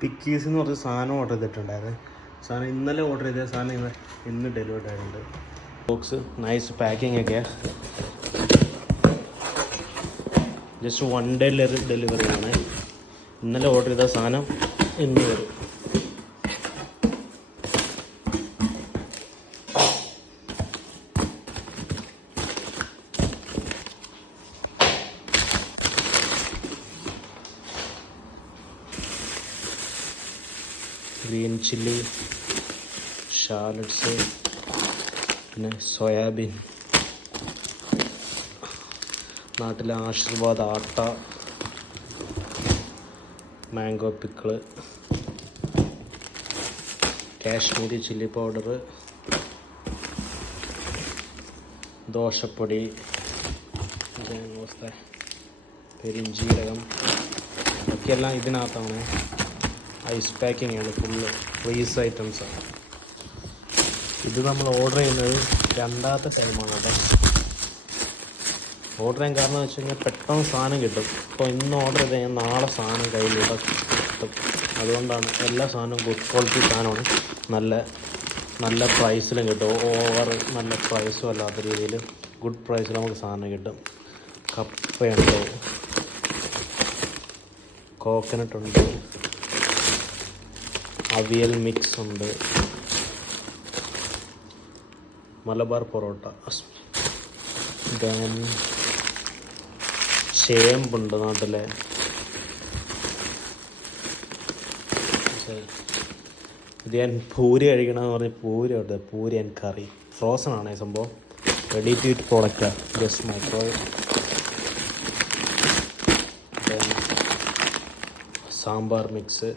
പിക്കീസ് എന്ന് പറഞ്ഞ സാധനം ഓർഡർ ചെയ്തിട്ടുണ്ടായിരുന്നു. സാധനം ഇന്നലെ ഓർഡർ ചെയ്ത സാധനം ഇന്ന് ഡെലിവറി ആയിട്ടുണ്ട്. ബോക്സ് നൈസ് പാക്കിംഗ് ഒക്കെ. ജസ്റ്റ് 1 day ഡെലിവറിയാണ്. ഇന്നലെ ഓർഡർ ചെയ്ത സാധനം ഇന്ന് വരും. ഗ്രീൻ ചില്ലി, ഷാലറ്റ്സ്, പിന്നെ സോയാബീൻ, നാട്ടിലെ Aashirvaad atta, mango pickle, Kashmiri chilli powder, ദോശപ്പൊടി, പെരിഞ്ചീരകം, ഒക്കെയെല്ലാം ഇതിനകത്താണ്. ഐസ് പാക്കിംഗ് ആണ്, ഫുള്ള് ഫ്രീസ് ഐറ്റംസാണ്. ഇത് നമ്മൾ ഓർഡർ ചെയ്യുന്നത് 2ാമത്തെ ടൈമാണ് കേട്ടോ. ഓർഡർ ചെയ്യാൻ കാരണം എന്ന് വെച്ച് കഴിഞ്ഞാൽ പെട്ടെന്ന് സാധനം കിട്ടും. ഇപ്പോൾ ഇന്ന് ഓർഡർ ചെയ്ത് കഴിഞ്ഞാൽ നാളെ സാധനം കയ്യിൽ കിട്ടും. അതുകൊണ്ടാണ് എല്ലാ സാധനവും ഗുഡ് ക്വാളിറ്റി സാധനമാണ്. നല്ല പ്രൈസിലും കിട്ടും. ഓവർ നല്ല പ്രൈസും അല്ലാത്ത രീതിയിൽ ഗുഡ് പ്രൈസിൽ നമുക്ക് സാധനം കിട്ടും. കപ്പയുണ്ട്, കോക്കനട്ടുണ്ട്, അവിയൽ മിക്സ് ഉണ്ട്, മലബാർ പൊറോട്ട, ദെൻ ചേമ്പുണ്ട് നാട്ടിലെ. ഇത് ഞാൻ പൂരി കഴിക്കണമെന്ന് പറഞ്ഞ് പൂരി ഉണ്ട്. പൂരി ആൻഡ് കറി ഫ്രോസൺ ആണ് ഈ സംഭവം. റെഡി ടു ഈറ്റ് പ്രോഡക്റ്റാണ്. Just microwave. Then sambar mix,